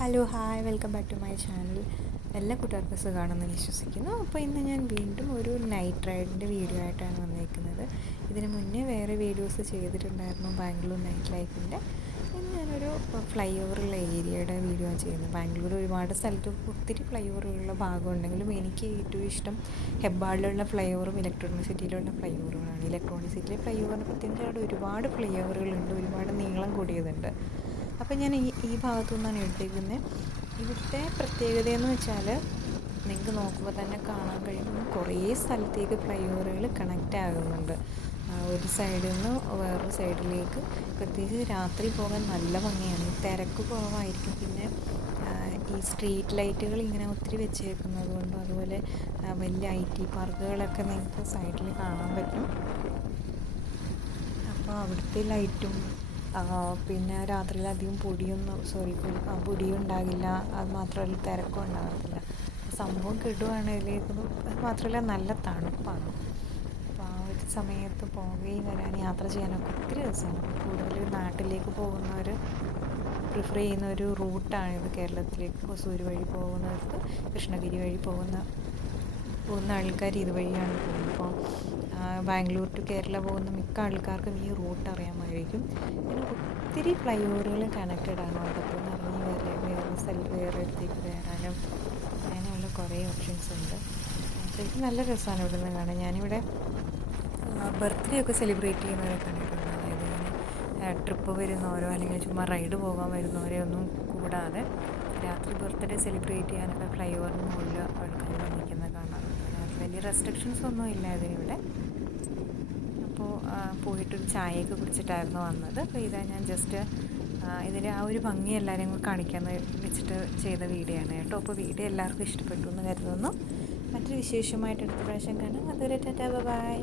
Hello hi welcome back to my channel എല്ലാ കൂട്ടുകാർക്കും സുഖമാണെന്ന് വിശ്വസിക്കുന്നു. അപ്പോൾ ഇന്ന് ഞാൻ വീണ്ടും ഒരു നൈറ്റ് റൈഡിന്റെ വീഡിയോ ആയിട്ടാണ് വന്നിരിക്കുന്നത് ഇതിന് മുന്നേ വേറെ വീഡിയോസ് ചെയ്തിട്ടുണ്ടായിരുന്നു ബാംഗ്ലൂർ നൈറ്റ് ലൈഫിന്റെ ഇന്ന് ഞാനൊരു ഫ്ലൈ ഓവറുള്ള ഏരിയയുടെ വീഡിയോ ചെയ്യുന്നത് ബാംഗ്ലൂർ ഒരുപാട് സ്ഥലത്ത് ഒത്തിരി ഫ്ലൈ ഓവറുള്ള ഭാഗമുണ്ടെങ്കിലും എനിക്ക് ഏറ്റവും ഇഷ്ടം ഹെബ്ബാളിലുള്ള ഫ്ലൈ ഓവറും ഇലക്ട്രോണിക് സിറ്റിയിലുള്ള ഫ്ലൈ ഓവറുകളാണ് ഇലക്ട്രോണിക് സിറ്റിയിലെ ഫ്ലൈ ഓവറിന് പ്രത്യേകിച്ച് അവിടെ ഒരുപാട് ഫ്ലൈ ഓവറുകളുണ്ട് ഒരുപാട് നീളം കൂടിയതുണ്ട്. അപ്പോൾ ഞാൻ ഈ ഈ ഭാഗത്തു നിന്നാണ് എടുത്തേക്കുന്നത്. ഇവിടുത്തെ പ്രത്യേകത എന്ന് വെച്ചാൽ നിങ്ങൾക്ക് നോക്കുമ്പോൾ തന്നെ കാണാൻ കഴിയുന്ന കുറേ സ്ഥലത്തേക്ക് ഫ്ലൈഓവറുകൾ കണക്റ്റ് ആകുന്നുണ്ട്. ഒരു സൈഡിൽ നിന്ന് വേറൊരു സൈഡിലേക്ക് പ്രത്യേകിച്ച് രാത്രി പോകാൻ നല്ല ഭംഗിയാണ്. തിരക്ക് കുറവായിരിക്കും. പിന്നെ ഈ സ്ട്രീറ്റ് ലൈറ്റുകൾ ഇങ്ങനെ ഒത്തിരി വെച്ചേക്കുന്നത് കൊണ്ടും അതുപോലെ വലിയ ഐ ടി പാർക്കുകളൊക്കെ നിങ്ങൾക്ക് സൈഡിൽ കാണാൻ പറ്റും. അപ്പോൾ അവിടുത്തെ ലൈറ്റും പിന്നെ രാത്രിയിൽ അധികം പൊടിയൊന്നും സോറി പൊടി ഉണ്ടാകില്ല അത് മാത്രമല്ല തിരക്കും ഉണ്ടാകത്തില്ല. സംഭവം കിട്ടുവാണെങ്കിൽ മാത്രമല്ല നല്ല തണുപ്പാണ്. അപ്പോൾ ആ ഒരു സമയത്ത് പോവുകയും വരാൻ യാത്ര ചെയ്യാനൊക്കെ ഒത്തിരി രസമാണ്. കൂടുതൽ നാട്ടിലേക്ക് പോകുന്നവർ പ്രിഫർ ചെയ്യുന്ന ഒരു റൂട്ടാണിത് കേരളത്തിലേക്ക് ഹൊസൂർ വഴി പോകുന്നവർക്ക് കൃഷ്ണഗിരി വഴി പോകുന്ന പോകുന്ന ആൾക്കാർ ഇതുവഴിയാണ് പോകുന്നത്. അപ്പോൾ ബാംഗ്ലൂർ ടു കേരള പോകുന്ന മിക്ക ആൾക്കാർക്കും ഈ റൂട്ട് അറിയാമായിരിക്കും. പിന്നെ ഒത്തിരി ഫ്ലൈ ഓവറുകൾ കണക്റ്റഡ് ആണ്. അവിടത്തുനിന്ന് ഇറങ്ങി വേറെ വേറെ സ്ഥലം വേറെ ഇടത്തേക്ക് കയറാനും അങ്ങനെയുള്ള കുറേ ഓപ്ഷൻസ് ഉണ്ട്. ശരിക്കും നല്ല രസമാണ് ഇവിടെ നിന്ന് കാണാൻ. ഞാനിവിടെ ബർത്ത്ഡേ ഒക്കെ സെലിബ്രേറ്റ് ചെയ്യുന്നവരെ കണ്ടിട്ടുണ്ട്. അതായത് ഇങ്ങനെ ട്രിപ്പ് വരുന്നവരോ അല്ലെങ്കിൽ ചുമ്മാ റൈഡ് പോകാൻ വരുന്നവരെ ഒന്നും കൂടാതെ രാത്രി ബർത്ത്ഡേ സെലിബ്രേറ്റ് ചെയ്യാനൊക്കെ ഫ്ലൈ ഓവറിന് മുകളിൽ ആൾക്കാർ വന്നിരിക്കുന്നത് കാണാറുണ്ട് വലിയ റെസ്ട്രിക്ഷൻസ് ഒന്നും ഇല്ലായിരുന്നു ഇവിടെ. അപ്പോൾ പോയിട്ടൊരു ചായയൊക്കെ കുടിച്ചിട്ടായിരുന്നു വന്നത്. അപ്പോൾ ഇതാ ഞാൻ ജസ്റ്റ് ഇതിന്റെ ആ ഒരു ഭംഗി എല്ലാവരെയും കൂടി കാണിക്കാമെന്ന് വെച്ചിട്ട് ചെയ്ത വീഡിയോ ആണ് കേട്ടോ. അപ്പോൾ വീഡിയോ എല്ലാവർക്കും ഇഷ്ടപ്പെട്ടു എന്ന് കരുതുന്നു. മറ്റൊരു വിശേഷമായിട്ട് അടുത്ത പ്രാവശ്യം കാണാം. അതുവരെ ടാറ്റാ ബൈ.